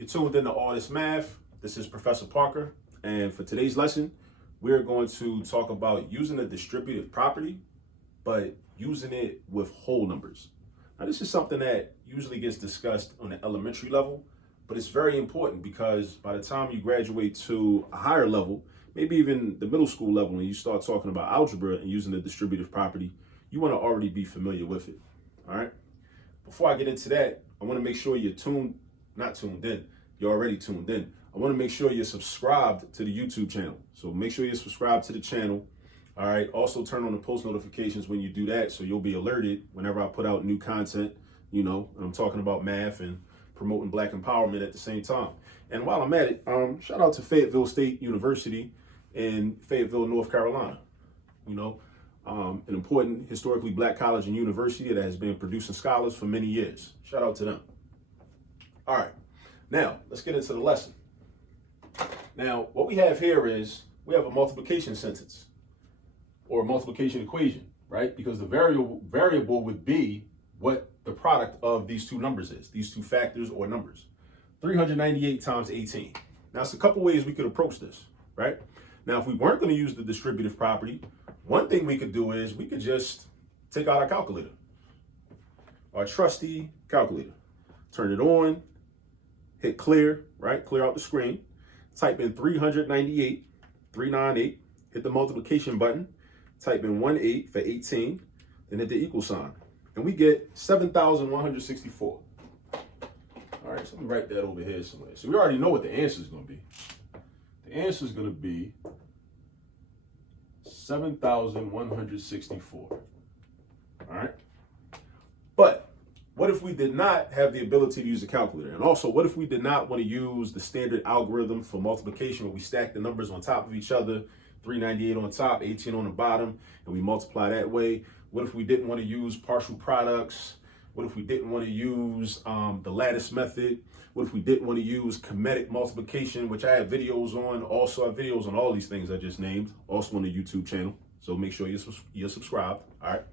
You're tuned into All This Math. This is Professor Parker, and for today's lesson, we're going to talk about using a distributive property, but using it with whole numbers. Now, this is something that usually gets discussed on the elementary level, but it's very important because by the time you graduate to a higher level, maybe even the middle school level, when you start talking about algebra and using the distributive property, you want to already be familiar with it. All right. Before I get into that, I want to make sure you're you're already tuned in. I want to make sure you're subscribed to the YouTube channel. So make sure you're subscribed to the channel. All right. Also turn on the post notifications when you do that, so you'll be alerted whenever I put out new content, and I'm talking about math and promoting Black empowerment at the same time. And while I'm at it, shout out to Fayetteville State University in Fayetteville, North Carolina. An important historically Black college and university that has been producing scholars for many years. Shout out to them. All right, now let's get into the lesson. Now, what we have here is we have a multiplication sentence or a multiplication equation, right? Because the variable would be what the product of these two numbers is, these two factors or numbers. 398 times 18. Now, it's a couple ways we could approach this, right? Now, if we weren't going to use the distributive property, one thing we could do is we could just take out our calculator, our trusty calculator, turn it on, hit clear, right? Clear out the screen, type in 398, hit the multiplication button, type in 18 for 18, then hit the equal sign. And we get 7,164. All right, so let me write that over here somewhere. So we already know what the answer is going to be. The answer is going to be 7,164. All right. But what if we did not have the ability to use a calculator? And also, what if we did not want to use the standard algorithm for multiplication where we stack the numbers on top of each other, 398 on top, 18 on the bottom, and we multiply that way? What if we didn't want to use partial products? What if we didn't want to use the lattice method? What if we didn't want to use kinetic multiplication, which I have videos on? Also, I have videos on all these things I just named, also on the YouTube channel. So make sure you're subscribed. All right.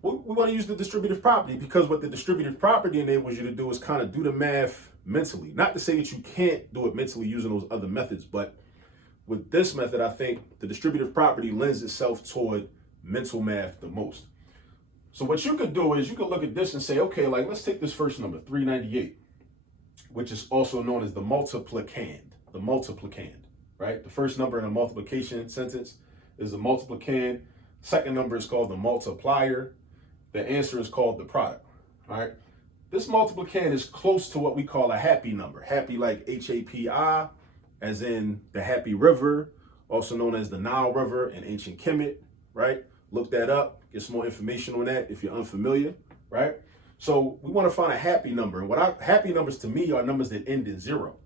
We want to use the distributive property because what the distributive property enables you to do is kind of do the math mentally. Not to say that you can't do it mentally using those other methods, but with this method, I think the distributive property lends itself toward mental math the most. So what you could do is you could look at this and say, okay, let's take this first number, 398, which is also known as the multiplicand, right? The first number in a multiplication sentence is the multiplicand. Second number is called the multiplier. The answer is called the product, all right? This multiplicand is close to what we call a happy number. Happy like H-A-P-I, as in the Happy River, also known as the Nile River in ancient Kemet, right? Look that up, get some more information on that if you're unfamiliar, right? So we want to find a happy number. And happy numbers to me are numbers that end in 0.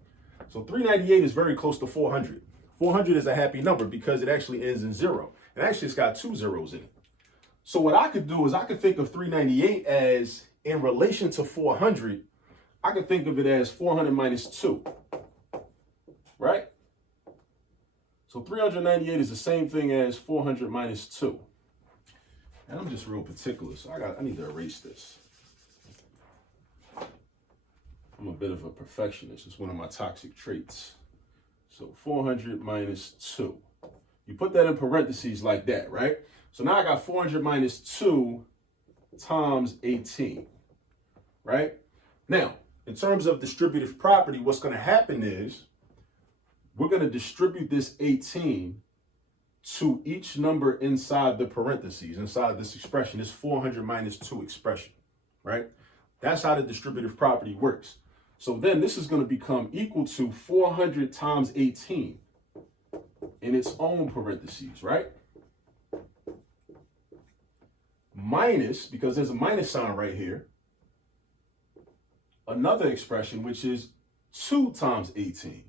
So 398 is very close to 400. 400 is a happy number because it actually ends in 0. And actually it's got 2 zeros in it. So what I could do is I could think of 398 as, in relation to 400, I could think of it as 400 minus 2, right? So 398 is the same thing as 400 minus 2. And I'm just real particular, so I need to erase this. I'm a bit of a perfectionist. It's one of my toxic traits. So 400 minus 2. You put that in parentheses like that, right? So now I got 400 minus 2 times 18, right? Now, in terms of distributive property, what's going to happen is we're going to distribute this 18 to each number inside the parentheses, inside this expression, this 400 minus 2 expression, right? That's how the distributive property works. So then this is going to become equal to 400 times 18 in its own parentheses, right? Minus, because there's a minus sign right here, another expression, which is 2 times 18.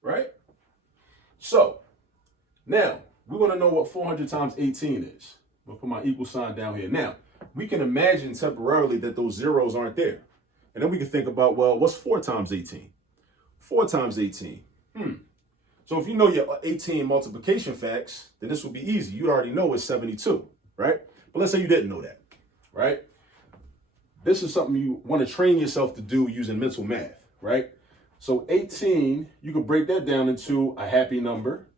Right? So now we want to know what 400 times 18 is. I'm going to put my equal sign down here. Now, we can imagine temporarily that those zeros aren't there. And then we can think about, well, what's 4 times 18? 4 times 18. So if you know your 18 multiplication facts, then this will be easy. You already know it's 72, right? But let's say you didn't know that, right? this is something you want to train yourself to do using mental math, right? So 18, you can break that down into a happy number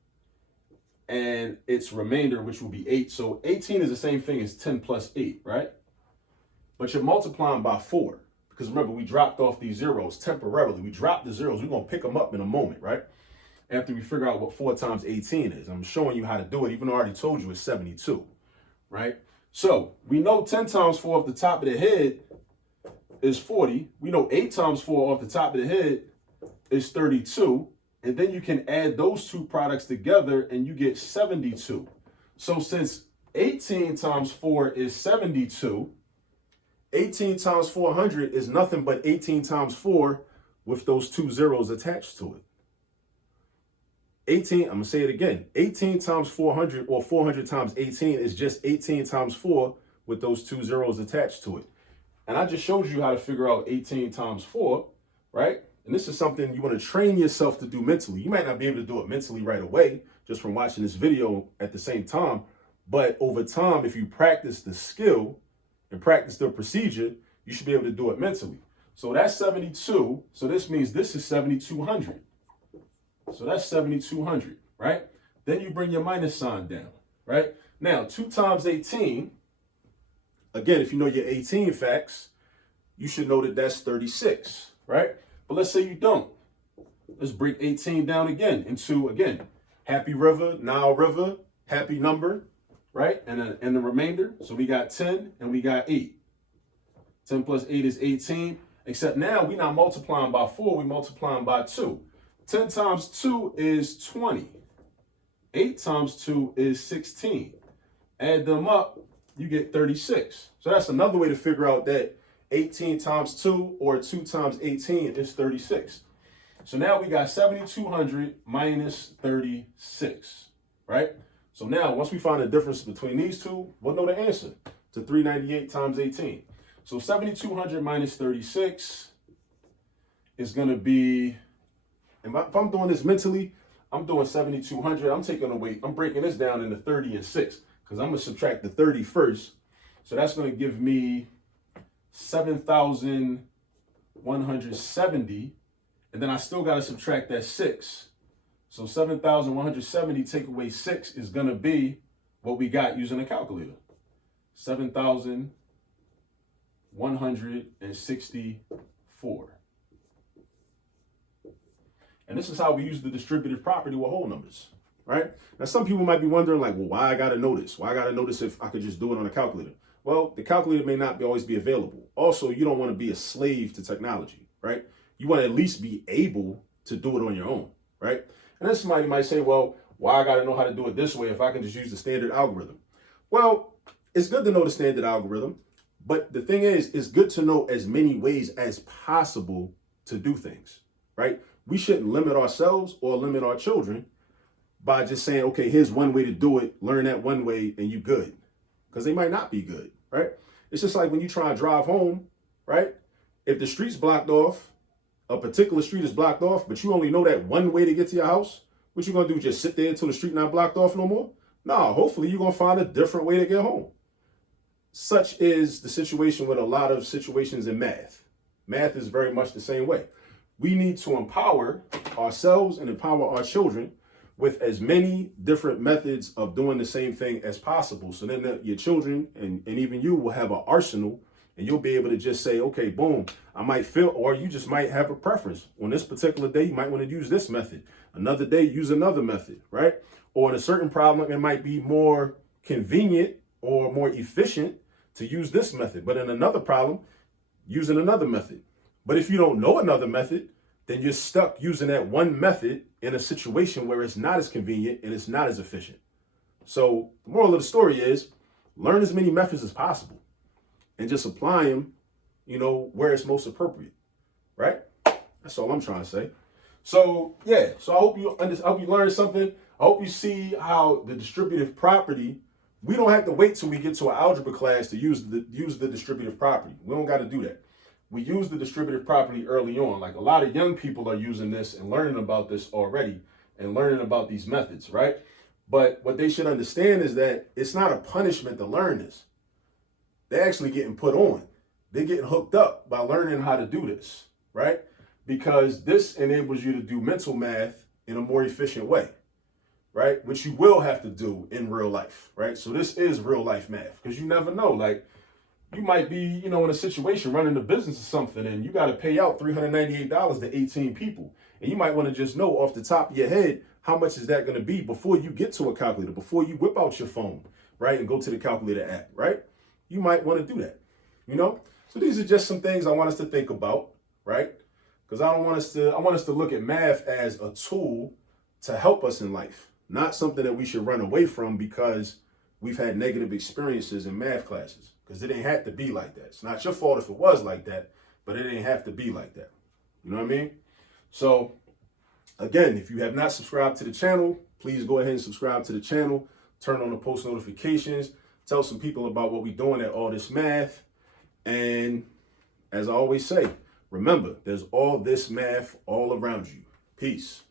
and its remainder, which will be 8. So 18 is the same thing as 10 plus 8, right? But you're multiplying by 4. Because remember, we dropped off these zeros temporarily. We dropped the zeros. We're going to pick them up in a moment, right? After we figure out what 4 times 18 is. I'm showing you how to do it, even though I already told you it's 72, right? So we know 10 times 4 off the top of the head is 40. We know 8 times 4 off the top of the head is 32. And then you can add those two products together and you get 72. So since 18 times 4 is 72, 18 times 400 is nothing but 18 times 4 with those two zeros attached to it. 18, I'm going to say it again. 18 times 400 or 400 times 18 is just 18 times 4 with those two zeros attached to it. And I just showed you how to figure out 18 times 4, right? And this is something you want to train yourself to do mentally. You might not be able to do it mentally right away just from watching this video at the same time. But over time, if you practice the skill and practice the procedure, you should be able to do it mentally. So that's 72. So this means this is 7,200. So that's 7,200, right? Then you bring your minus sign down, right? Now, 2 times 18, again, if you know your 18 facts, you should know that that's 36, right? But let's say you don't. Let's break 18 down again into, again, happy river, Nile river, happy number, right? And the remainder. So we got 10 and we got 8. 10 plus 8 is 18, except now we're not multiplying by 4, we're multiplying by 2. 10 times 2 is 20. 8 times 2 is 16. Add them up, you get 36. So that's another way to figure out that 18 times 2 or 2 times 18 is 36. So now we got 7,200 minus 36, right? So now once we find the difference between these two, we'll know the answer to 398 times 18. So 7,200 minus 36 is going to be, if I'm doing this mentally, I'm doing 7,200. I'm taking away, I'm breaking this down into 30 and 6 because I'm going to subtract the 30 first. So that's going to give me 7,170. And then I still got to subtract that 6. So 7,170 take away 6 is going to be what we got using a calculator. 7,164. And this is how we use the distributive property with whole numbers, right? Now, some people might be wondering, like, well, why I got to know this? Why I got to know this if I could just do it on a calculator? Well, the calculator may not always be available. Also, you don't want to be a slave to technology, right? You want to at least be able to do it on your own, right? And then somebody might say, well, why I got to know how to do it this way if I can just use the standard algorithm? Well, it's good to know the standard algorithm, but the thing is, it's good to know as many ways as possible to do things, right? We shouldn't limit ourselves or limit our children by just saying, okay, here's one way to do it, learn that one way, and you good. Because they might not be good, right? It's just like when you try and drive home, right? If the street's blocked off, a particular street is blocked off, but you only know that one way to get to your house, what you gonna do, just sit there until the street not blocked off no more? No, hopefully you're gonna find a different way to get home. Such is the situation with a lot of situations in math. Math is very much the same way. We need to empower ourselves and empower our children with as many different methods of doing the same thing as possible. So then your children and even you will have an arsenal and you'll be able to just say, okay, boom, I might feel, or you just might have a preference. On this particular day, you might want to use this method. Another day, use another method, right? Or in a certain problem, it might be more convenient or more efficient to use this method. But in another problem, using another method. But if you don't know another method, then you're stuck using that one method in a situation where it's not as convenient and it's not as efficient. So the moral of the story is learn as many methods as possible and just apply them, where it's most appropriate, right? That's all I'm trying to say. So yeah, so I hope you learned something. I hope you see how the distributive property, we don't have to wait till we get to an algebra class to use the distributive property. We don't got to do that. We use the distributive property early on. Like a lot of young people are using this and learning about this already and learning about these methods, right? But what they should understand is that it's not a punishment to learn this. They're actually getting put on. they're getting hooked up by learning how to do this, right? Because this enables you to do mental math in a more efficient way, right? Which you will have to do in real life, right? So this is real life math, because you never know. Like, you might be, in a situation running a business or something, and you got to pay out $398 to 18 people. And you might want to just know off the top of your head, how much is that going to be before you get to a calculator, before you whip out your phone, right? And go to the calculator app, right? You might want to do that, So these are just some things I want us to think about, right? Because I want us to look at math as a tool to help us in life, not something that we should run away from because we've had negative experiences in math classes, because it ain't have to be like that. It's not your fault if it was like that, but it ain't have to be like that. You know what I mean? So again, if you have not subscribed to the channel, please go ahead and subscribe to the channel, turn on the post notifications, tell some people about what we're doing at All This Math. And as I always say, remember, there's all this math all around you. Peace.